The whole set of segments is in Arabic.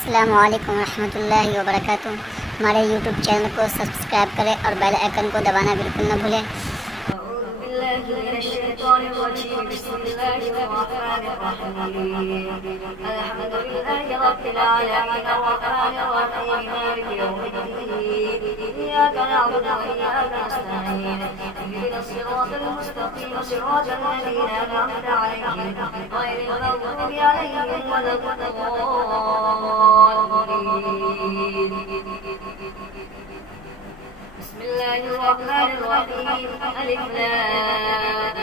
अस्सलाम वालेकुम रहमतुल्लाहि व बरकातुहू। हमारे यूट्यूब चैनल को सब्सक्राइब करें और बेल आइकन को दबाना बिल्कुल न भूलें। بالله من الشيطان الرجيم بسم الله الرحمن الرحيم الحمد لله رب العالمين الرحمن الرحيم مالك يوم الدين إياك نعبد وإياك نستعين اهدنا الصراط المستقيم صراط الذين أنعمت عليهم غير المغضوب عليهم ولا الضالين. بسم الله الرحمن الرحيم ألف لام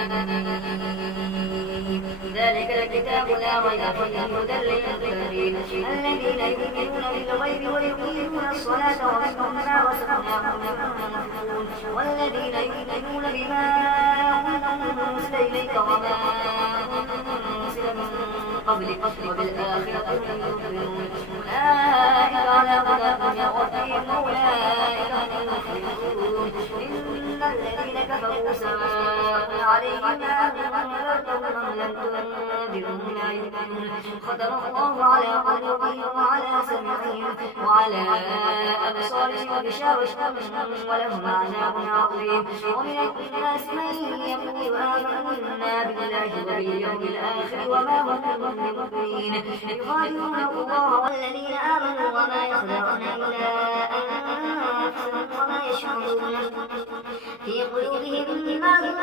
ميم ذلك الكتاب لا ريب فيه هدى للمتقين الذين يؤمنون بالغيب ويقيمون الصلاة ومما رزقناهم ينفقون والذين يؤمنون بما أنزل إليك وما أنزل من قبلك وبالآخرة هم يؤمنون أولئك على هدى من ربهم وأولئك هم المفلحون. إن الذين كفروا سواء عليهم أنذرتهم أم لم تنذرهم لا يؤمنون ختم الله على قلوبهم وعلى سمعهم وعلى أبصارهم غشاوة ولهم عذاب عظيم. ومن الناس من يقول آمنا بالله وباليوم الآخر وما هم بمؤمنين يخادعون الله والذين آمنوا وما يخدعون إلا أنفسهم وما يشعرون في قلوبهم مرض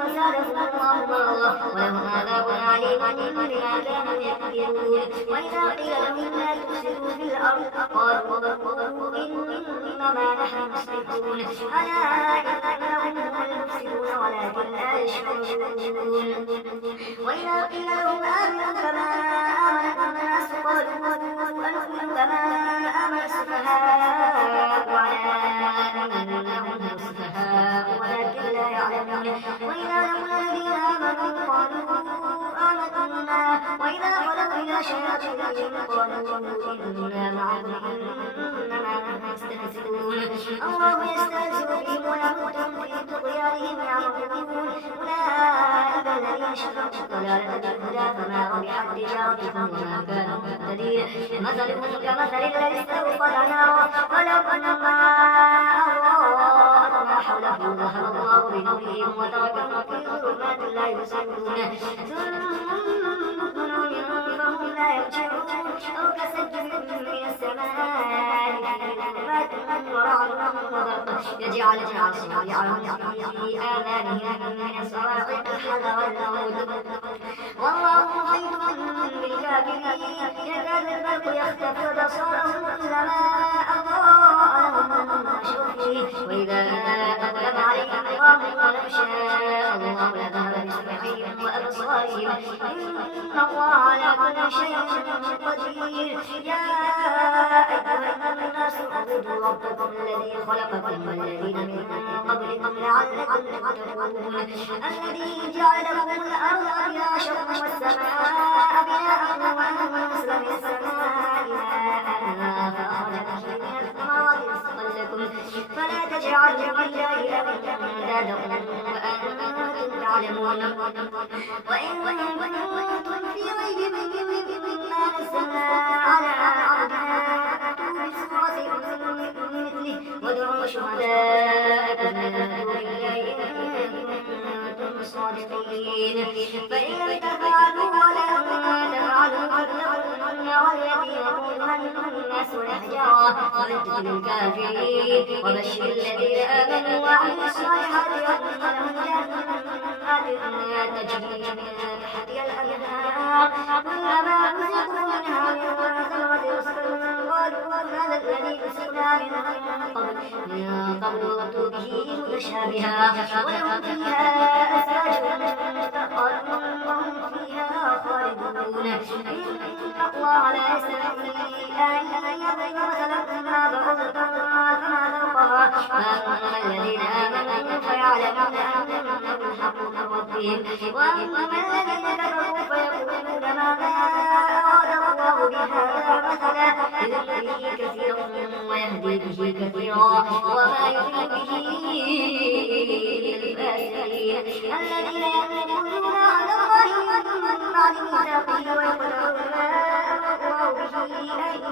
فزادهم الله مرضا ولهم عذاب عليم بما كانوا يكذبون. وإذا قيل لهم لا تفسدوا في الأرض قالوا إنما نحن مصلحون ألا إنهم هم المفسدون ولكن لا يشعرون. وإذا قيل لهم آمنوا كما آمن الناس قالوا أنؤمن كما آمن السفهاء وعلى أنهم السفهاء ولكن لا يعلمون. وإذا لقوا الذين آمنوا قالوا آمنا وإذا خلوا إلى شياطينهم قالوا إنا معكم إنما نحن مستهزئون. الله يستهزئ بهم ويمدهم في طغيانهم يعمهون أولئك الذين اشتروا الضلالة بالهدى فما ربحت تجارتهم وما كانوا مهتدين. مثلهم كمثل الذي استوقد نارا فلما أضاءت ما حوله ذهب الله بنورهم وتركهم في ظلمات لا يبصرون فهم لا يرجعون أو كسجد من السماء ظلمات ورعد وبرق يجعلون أصابعهم في آذانهم من الصواعق حذر الموت والله محيط بالكافرين يكاد البرق يختفي أبصارهم كلما أضاء لهم مشوا فيه وإذا أظلم عليهم قاموا ولو شاء الله لذهب بسمعهم وأبصارهم إن الله على كل شيء قدير. يا أيها الناس اعبدوا ربكم الذي خلقكم والذين من قبلكم لعلكم تتقون الذي جعل لكم الأرض فراشا والسماء بناء وأنزل من السماء ماء فأخرج به من الثمرات رزقا لكم فلا تجعلوا لله أندادا وأنتم تعلمون. وإن كنتم في ريب مما نزلنا على عبدنا فأتوا بسورة من مثله وادعوا شهداءكم من دون الله إن كنتم صادقين. فإن لم تفعلوا ولن تفعلوا فاتقوا النار التي وقودها الناس والحجارة أعدت للكافرين. وبشر الذين آمنوا وعملوا الصالحات أن لهم جنات تجري من تحتها الأنهار كلما رزقوا منها من ثمرة رزقا قالوا هذا الذي رزقنا من قبل وأتوا به متشابها ولهم فيها أزواج مطهرة وهم فيها خالدون. إن الله لا يستحيي أن يضرب مثلا ما بعوضة فما فوقها فأما الذين آمنوا فيعلمون أنه الحق من ربهم وأما الذين كفروا فيقولون ماذا أراد الله بهذا مثلا يضل به كثيرا ويهدي به كثيرا وما يضل به الفاسقين الذين يقولون على الله من بعد ميثاقه ويقطعون ما أمر الله به أن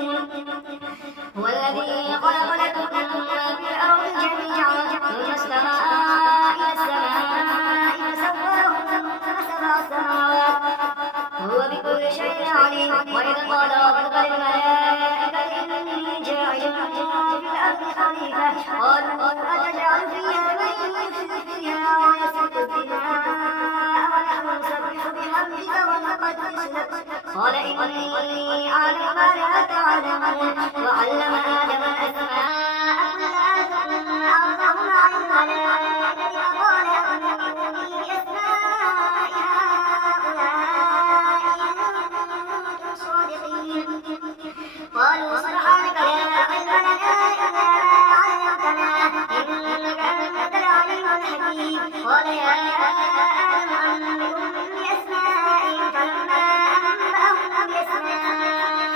يوقنون هو الذي خلق لكم ما في الأرض جميعا ثم استوى إلى السماء فسواهن سبع سماوات وهو بكل شيء عليم وإذ قال ربك للملائكة إني جاعل في الأرض خليفة قالوا أتجعل فيها من يفسد فيها ويسفك الدماء ونحن نسبح بحمدك ونقدس لك قال إني أعلم ما لا تعلمون وعلم آدم الأسماء كلها ثم عرضهم على الملائكة فقال أنبئوني بأسماء هؤلاء إن كنتم صادقين قالوا سبحانك لا علم لنا إلا ما علمتنا إنك أنت العليم الحكيم قال يا آدم أنبئهم بأسمائهم فلما أنبأهم بأسمائهم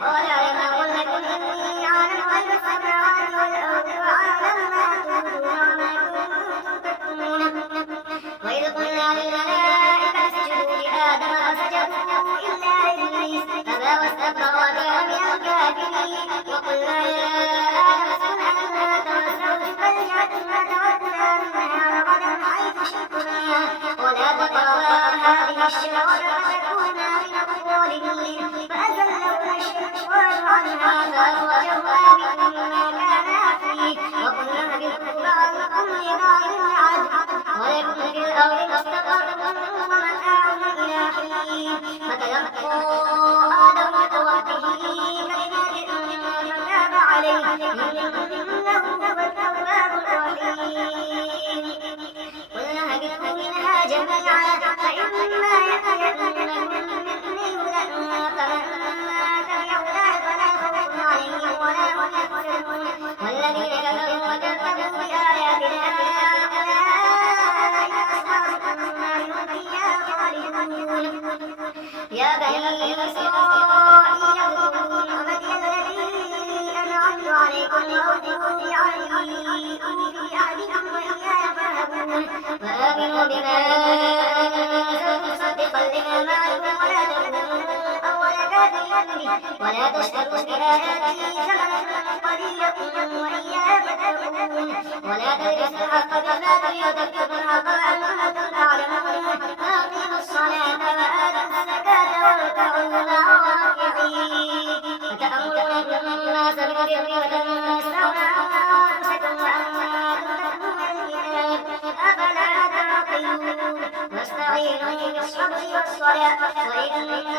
قال ألم أقل لكم إني أعلم غيب السماوات والأرض وأعلم ما تبدون وما كنتم تكتمون وإذ قلنا للملائكة اسجدوا لآدم فسجدوا إلا إبليس أبى واستكبر وكان من الكافرين وقلنا يا آدم اسكن أنت وزوجك الجنة وكلا منها رغدا حيث شئتما ولا تقربا هذه الشجرة فتكونا من الظالمين فأزلهما الشيطان عنها فأخرجهما مما كانا فيه وقلنا اهبطوا بعضكم لبعض عدو ولكم في الأرض مستقر ومتاع إلى حين فتلقى آدم من ربه كلمات فتاب عليه إنه هو التواب الرحيم قلنا اهبطوا منها جميعا فإما يأتينكم مني هدى فمن تبع هداي فلا خوف عليهم ولا هم يحزنون والذين كفروا وكذبوا بآياتنا أولئك أصحاب النار هم فيها خالدون يا بني إسرائيل اذكروا نعمتي التي أنعمت عليكم وأوفوا بعهدي أوف بعهدكم وإياي فارهبون وآمنوا بما أنزلت مصدقا لما معكم ولا تكونوا أول كافر به ولا تشتروا بآياتي ثمنا قليلا وإياي فاتقون ولا تلبسوا الحق بالباطل وتكتموا الحق وأنتم تعلمون وأقيموا الصلاة وآتوا الزكاة واركعوا مع الراكعين أتأمرون الناس بالبر وتنسون أنفسكم وأنتم تتلون الكتاب أفلا تعقلون واستعينوا بالصبر والصلاة وإنها